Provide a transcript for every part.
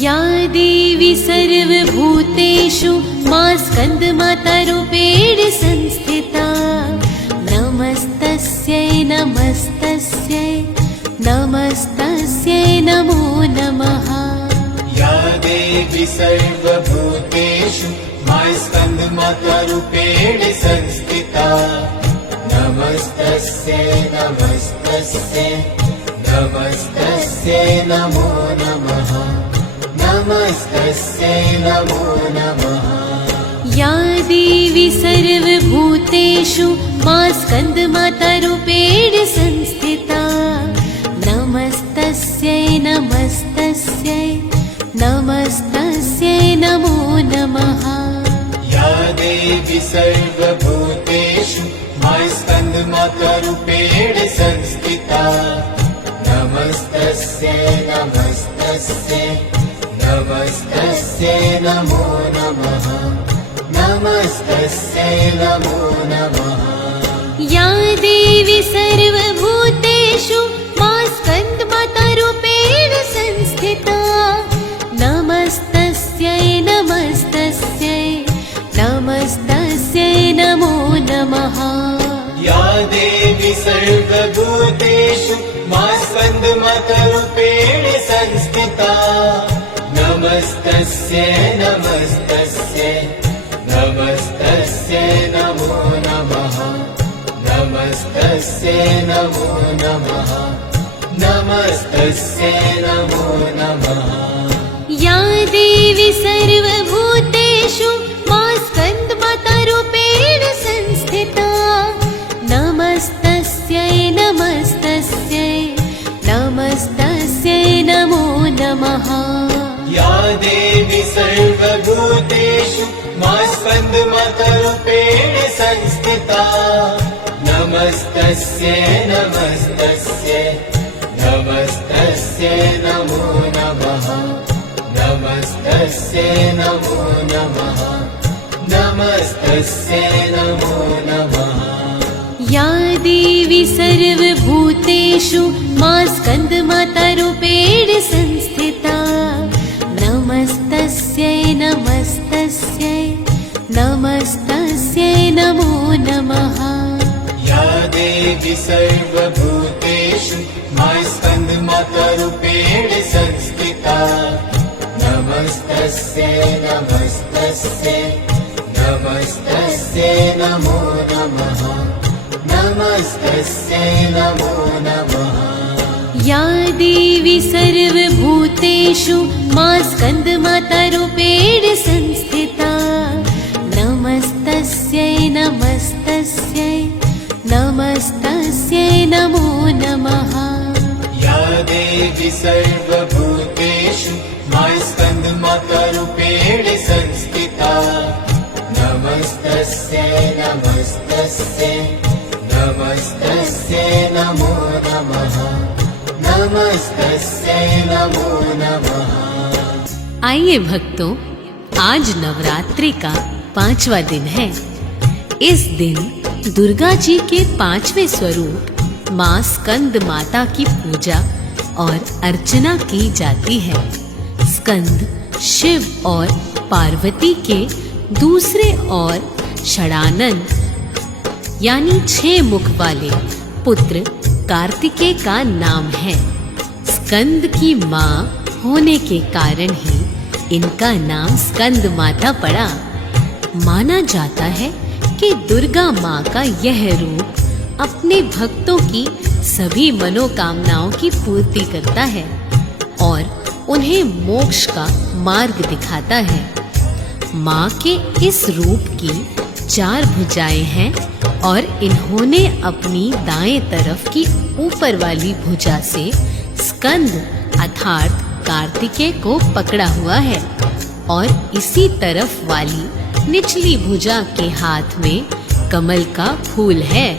या देवी सर्वभूतेषु मा स्कन्दमातारूपेण संस्थिता नमस्तस्यै नमस्तस्यै नमस्तस्यै नमो नमः। या देवी सर्वभूतेषु मा स्कन्दमातारूपेण संस्थिता नमस्तस्यै नमस्तस्यै नमस्तस्यै नमो नमः नमस्तस्यै नमो नमः। या देवी सर्वभूतेषु मा स्कन्दमातारूपेण संस्थिता नमस्तस्यै नमस्तस्यै नमस्तस्यै नमो नमः। या देवी सर्वभूतेषु मा स्कन्दमातारूपेण संस्थिता नमस्तस्यै नमस्तस्यै नमस्तस्यै नमो नमः नमस्तस्यै नमो नमः। या देवी सर्वभूतेषु मा स्कन्दमातारूपेण संस्थिता नमस्तस्यै नमस्तस्यै नमस्तस्यै नमो नमः। या देवी सर्वभूतेषु मा स्कन्दमातारूपेण संस्थिता नमस्तस्यै नमस्तस्यै नमस्तस्यै नमो नमः नमस्तस्यै नमो नमः नमस्तस्यै नमो नमः। या देवी सर्वभूतेषु मा स्कन्दमातारूपेण संस्थिता नमस्तस्यै नमस्तस्यै नमस्तस्यै नमो नमः। या देवी सर्वभूतेषु मा स्कन्दमातारूपेण संस्थिता नमस्तस्यै नमस्तस्यै नमस्तस्यै नमो नमः नमस्तस्यै नमो नमः नमस्तस्यै नमो नमः। या देवी सर्वभूतेषु मा स्कन्दमातारूपेण संस्थिता नमस्तस्यै नमस्तस्यै नमस्तस्यै नमो नमः। या देवी सर्वभूतेषु मा स्कन्दमातारूपेण संस्थिता नमस्तस्यै नमस्तस्यै नमस्तस्यै नमो नमः नमस्तस्यै नमो नमः। या देवी सर्वभूतेषु मा स्कन्दमातारूपेण संस्थिता नमस्तस्यै नमस्तस्यै नमस्तस्यै नमो नमः। या देवी सर्वभूतेषु मा स्कन्दमातारूपेण संस्थिता नमस्तस्यै नमस्तस्यै नमस्तस्यै नमो नमः नमस्तस्यै नमो नमः। आइए भक्तों, आज नवरात्रि का 5वां दिन है। इस दिन दुर्गा जी के 5वें स्वरूप मां स्कंद माता की पूजा और अर्चना की जाती है। स्कंद शिव और पार्वती के दूसरे और षडानन यानी 6 मुख वाले पुत्र कार्तिकेय का नाम है। स्कंद की मां होने के कारण ही इनका नाम स्कंद माता पड़ा। माना जाता है कि दुर्गा मां का यह रूप अपने भक्तों की सभी मनोकामनाओं की पूर्ति करता है और उन्हें मोक्ष का मार्ग दिखाता है। मां के इस रूप की 4 भुजाएं हैं और इन्होंने अपनी दाएं तरफ की ऊपर वाली भुजा से स्कंद अर्थात कार्तिकेय को पकड़ा हुआ है और इसी तरफ वाली निचली भुजा के हाथ में कमल का फूल है।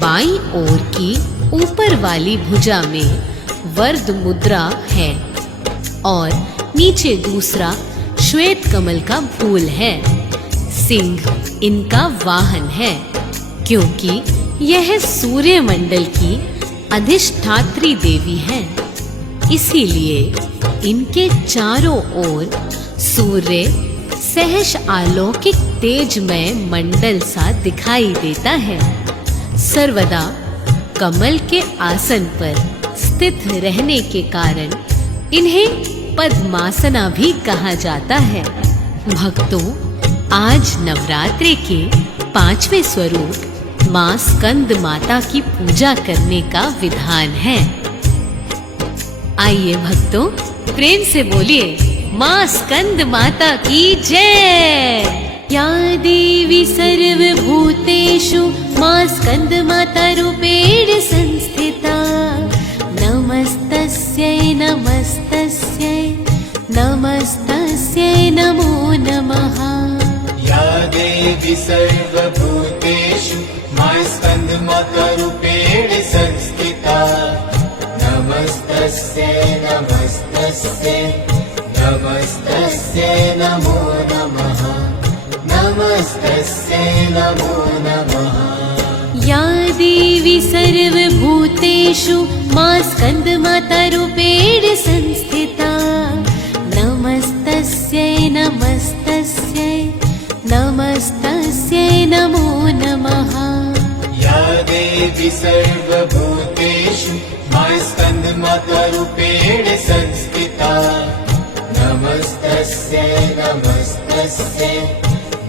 बाईं ओर की ऊपर वाली भुजा में वरद मुद्रा है और नीचे दूसरा श्वेत कमल का फूल है। सिंह इनका वाहन है क्योंकि यह सूर्य मंडल की अधिष्ठात्री देवी हैं। इसीलिए इनके चारों ओर सूर्य सहज अलौकिक तेजमय मंडल सा दिखाई देता है। सर्वदा कमल के आसन पर स्थित रहने के कारण इन्हें पद्मासना भी कहा जाता है। भक्तों, आज नवरात्रि के 5वें स्वरूप मां स्कंद माता की पूजा करने का विधान है। आइए भक्तों, प्रेम से बोलिए मां स्कंद माता की जय। या देवी सर्वभूतेषु मां स्कंद माता रूपेण संस्थिता। नमस्तस्यै नमस्तस्यै नमस्तस्यै नमो नमः। या देवी सर्वभूतेषु मां स्कंद माता रूपेण संस्थिता। नमस्तस्यै नमस्तस्यै नमस्तस्यै नमो नमः। नमस्तस्यै नमो नमः। या देवी सर्वभूतेषु मां स्कंद माता रूपेण संस्थिता। नमस्तस्यै नमस्तस्यै नमस्तस्यै नमो नमः। या देवी सर्वभूतेषु मां स्कंद माता रूपेण संस्थिता। नमस्तस्यै नमस्तस्यै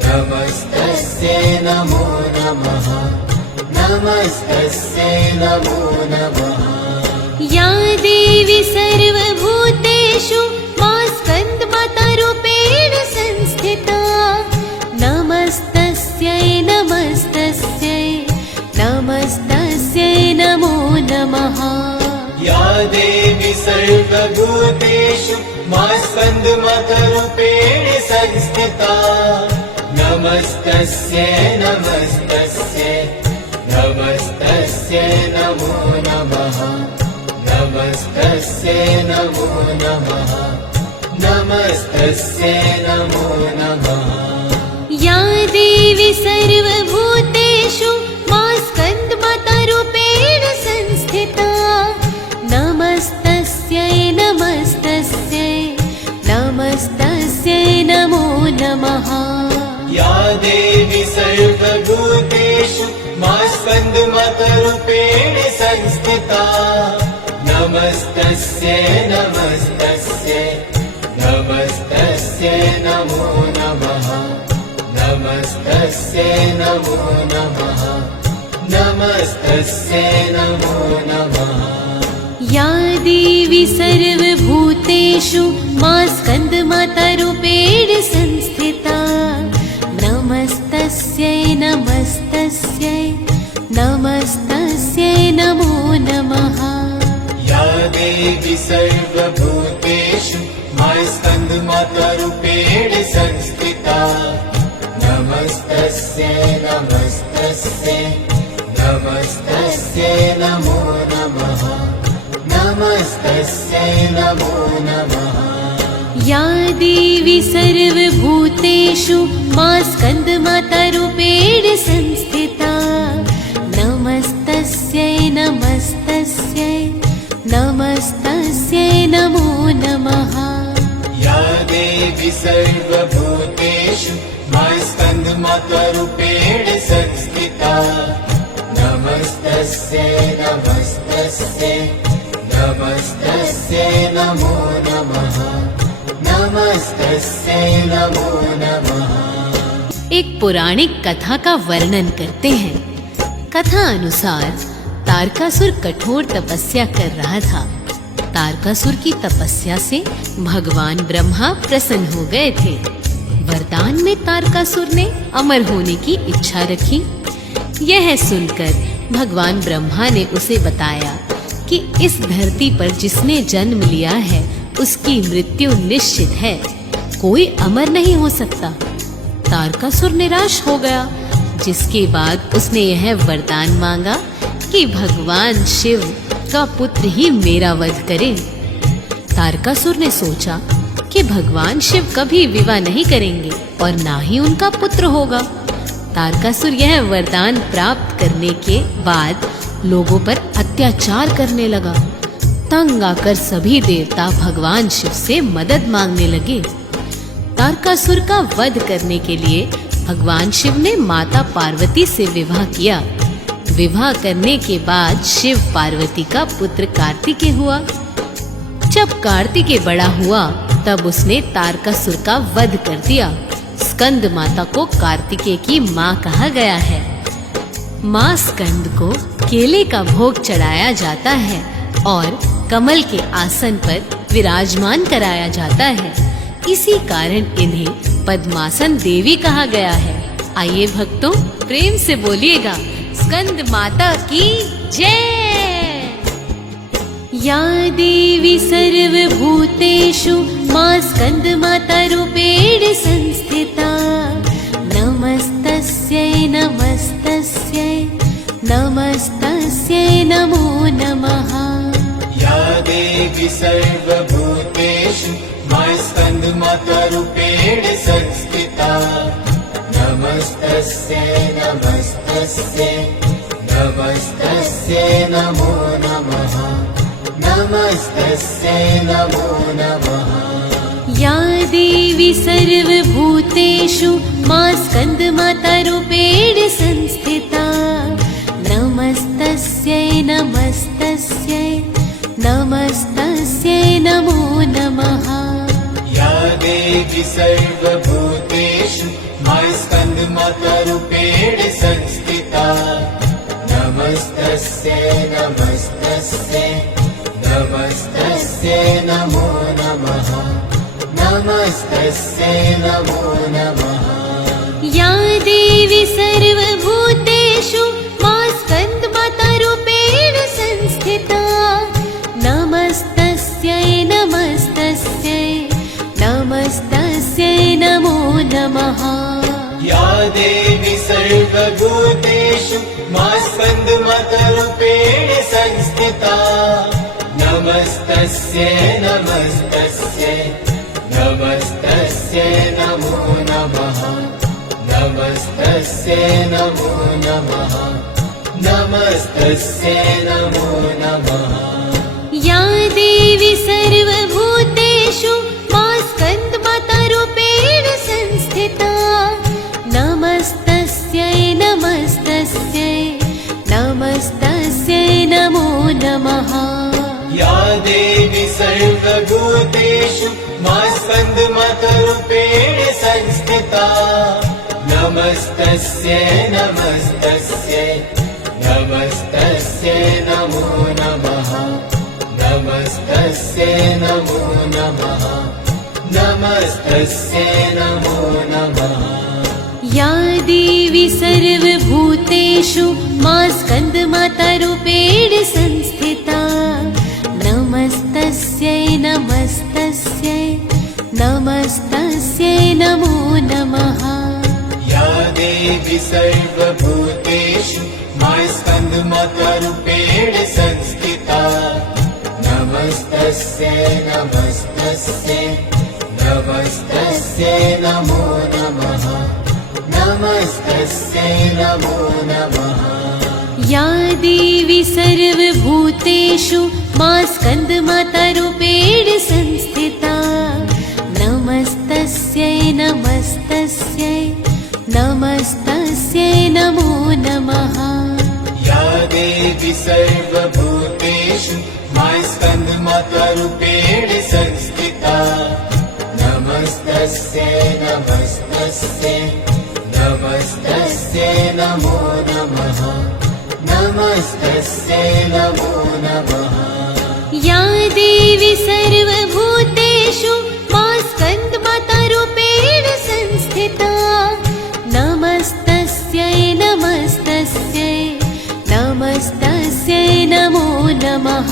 नमस्तस्यै नमो नमः। नमस्तस्यै नमो नमः। या देवी सर्वभूतेषु मां स्कंद माता रूपेण संस्थिता। नमस्तस्यै नमस्तस्यै नमस्तस्यै नमो नमः। या देवी सर्वभूतेषु मां स्कंद माता रूपेण संस्थिता। नमस्तस्यै नमस्तस्यै नमस्तस्यै नमो नमः। नमस्तस्यै नमो नमः। नमस्तस्यै नमो नमः। या देवी सर्वभूतेषु मां स्कंद माता रूपेण संस्थिता। नमस्तस्यै नमस्तस्यै नमस्तस्यै नमो नमः। या देवी सर्वभूतेषु मां स्कंद माता रूपेण संस्थिता। नमस्तस्यै नमस्तस्यै नमस्तस्यै नमो नमः। नमस्तस्यै नमो नमः। नमस्तस्यै नमो नमः। या देवी सर्वभूतेषु मां स्कंद माता रूपेण संस्थिता। नमस्तस्यै नमस्तस्यै नमस्तस्यै नमो नमः। या देवी सर्वभूतेषु मां स्कंद माता रूपेण संस्थिता। नमस्तस्यै नमस्तस्यै नमस्तस्यै नमो नमः। नमस्तस्यै नमो नमः। या देवी सर्वभूतेषु मां स्कंद माता रूपेण संस्थिता। नमस्तस्यै नमस्तस्यै नमस्तस्यै नमो नमः। या देवी सर्वभूतेषु मां स्कंद माता रूपेण संस्थिता। नमस्तस्यै नमस्तस्यै नमस्तस्यै नमो नमः। नमस्तस्यै नमो नमः। एक पौराणिक कथा का वर्णन करते हैं। कथा अनुसार तारकासुर कठोर तपस्या कर रहा था। तारकासुर की तपस्या से भगवान ब्रह्मा प्रसन्न हो गए थे। वरदान में तारकासुर ने अमर होने की इच्छा रखी। यह सुनकर भगवान ब्रह्मा ने उसे बताया कि इस धरती पर जिसने जन्म लिया है उसकी मृत्यु निश्चित है, कोई अमर नहीं हो सकता। तारकासुर निराश हो गया, जिसके बाद उसने यह वरदान मांगा कि भगवान शिव का पुत्र ही मेरा वध करे। तारकासुर ने सोचा कि भगवान शिव कभी विवाह नहीं करेंगे और ना ही उनका पुत्र होगा। तारकासुर यह वरदान प्राप्त करने के बाद लोगों पर अत्याचार करने लगा। तंग आकर सभी देवता भगवान शिव से मदद मांगने लगे। तारकासुर का वध करने के लिए भगवान शिव ने माता पार्वती से विवाह किया। विवाह करने के बाद शिव पार्वती का पुत्र कार्तिकेय हुआ। जब कार्तिकेय बड़ा हुआ तब उसने तारकासुर का वध कर दिया। स्कंद माता को कार्तिकेय की माँ कहा गया है। माँ स्कंद को केले का भोग चढ़ाया जाता है और कमल के आसन पर विराजमान कराया जाता है। इसी कारण इन्हें पद्मासन देवी कहा गया है। आइए भक्तों, प्रेम से बोलिएगा स्कंद माता की जय। या देवी सर्वभूतेषु मां स्कंद माता रूपेण संस्थिता। नमस्तस्यै नमस्तस्यै नमस्तस्यै नमो नमः। या देवी सर्वभूतेषु मां स्कंद माता रूपेण संस्थिता। नमस्तस्यै नमस्तस्यै नमस्तस्यै नमो नमः। नमस्तस्यै नमो नमः। या देवी सर्वभूतेषु मां स्कंद माता रूपेण संस्थिता। नमस्तस्यै नमस्तस्यै नमस्तस्यै नमो नमः। या देवी सर्वभूतेषु मां स्कंद माता रूपेण संस्थिता। नमस्तस्यै नमस्तस्यै नमस्तस्यै नमो नमः। नमस्तस्यै नमो नमः। या देवी सर्वभूतेषु मां स्कंद माता रूपेण संस्थिता। नमस्तस्यै नमस्तस्यै नमस्तस्यै नमो नमः। या देवी सर्वभूतेषु मां स्कंद माता रूपेण संस्थिता। नमस्तस्यै नमस्तस्यै नमस्तस्यै नमो नमः। नमस्तस्यै नमो नमः। नमस्तस्यै नमो नमः। या देवी सर्वभूतेषु मां स्कंद माता रूपेण संस्थिता। नमस्तस्यै नमस्तस्यै नमस्तस्यै नमो नमः। या देवी सर्वभूतेषु मां स्कंद माता रूपेण संस्थिता। नमस्तस्यै नमस्तस्यै नमस्तस्यै नमो नमः। नमस्तस्यै नमो नमः। नमस्तस्यै नमो नमः। या देवी सर्वभूतेषु मां स्कंद माता रूपेण संस्थिता। नमस्तस्यै नमस्तस्यै नमस्तस्यै नमो नमः। या देवी सर्वभूतेषु मां स्कंद माता रूपेण संस्थिता। नमस्तस्यै नमस्तस्यै नमस्तस्यै नमो नमः। नमस्तस्यै नमो नमः। या देवी सर्वभूतेषु मां स्कंद माता रूपेण संस्थिता। नमस्तस्यै नमस्तस्यै नमस्तस्यै नमो नमः। या देवी सर्वभूतेषु मां स्कंद माता रूपेण संस्थिता। नमस्तस्यै नमस्तस्यै नमस्तस्यै नमो नमः। नमस्तस्यै नमो नमः। या देवी सर्वभूतेषु मां स्कंद माता रूपेण संस्थिता। नमस्तस्यै नमस्तस्यै नमस्तस्यै नमो नमः।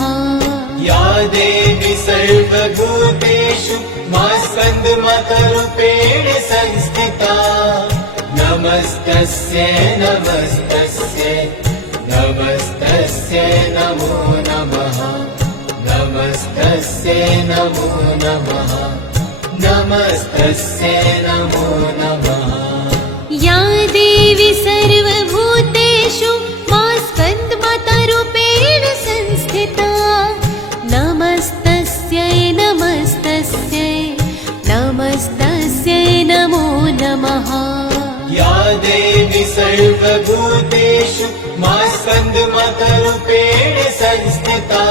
या देवी सर्वभूतेषु मां स्कंद माता रूपेण संस्थिता। नमस्तस्यै नमस्तस्यै नमस्तस्यै नमो नमः। नमस्तस्यै नमो नमः। नमस्तस्यै नमो नमः। या देवी सर्वभूतेषु मां स्कंद माता रूपेण संस्थिता। स्कन्दमातरूपेण संस्थिता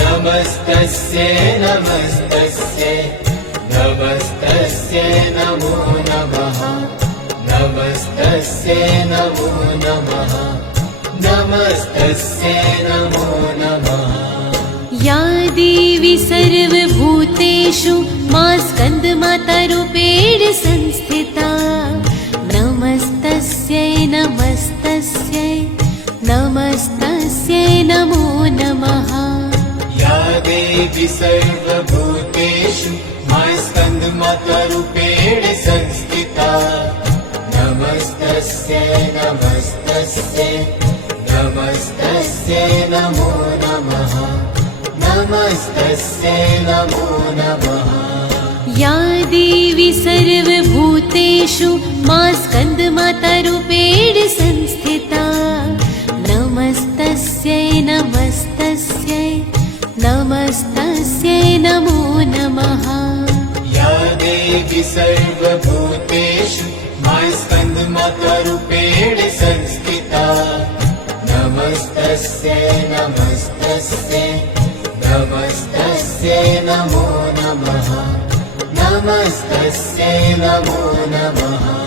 नमस्तस्यै नमस्तस्यै नमस्तस्यै नमो नमः नमस्तस्यै नमो नमः नमस्तस्यै नमो नमः या देवी सर्वभूतेषु मा स्कन्दमातारूपेण संस्थिता नमस्तस्यै नमस्तस्यै नमस्तस्यै नमो नमः या देवी सर्वभूतेषु मा स्कन्दमातारूपेण संस्थिता नमस्तस्यै नमस्तस्यै नमस्तस्यै नमो नमः नमस्तस्यै नमो नमः या देवी सर्वभूतेषु मा स्कन्दमातारूपेण संस्थिता नमस्तस्यै नमस्तस्यै नमस्तस्यै नमो नमः या देवी सर्वभूतेषु मा स्कन्दमातारूपेण संस्थिता नमस्तस्यै नमस्तस्यै नमस्तस्यै नमो नमः नमस्तस्यै नमो नमः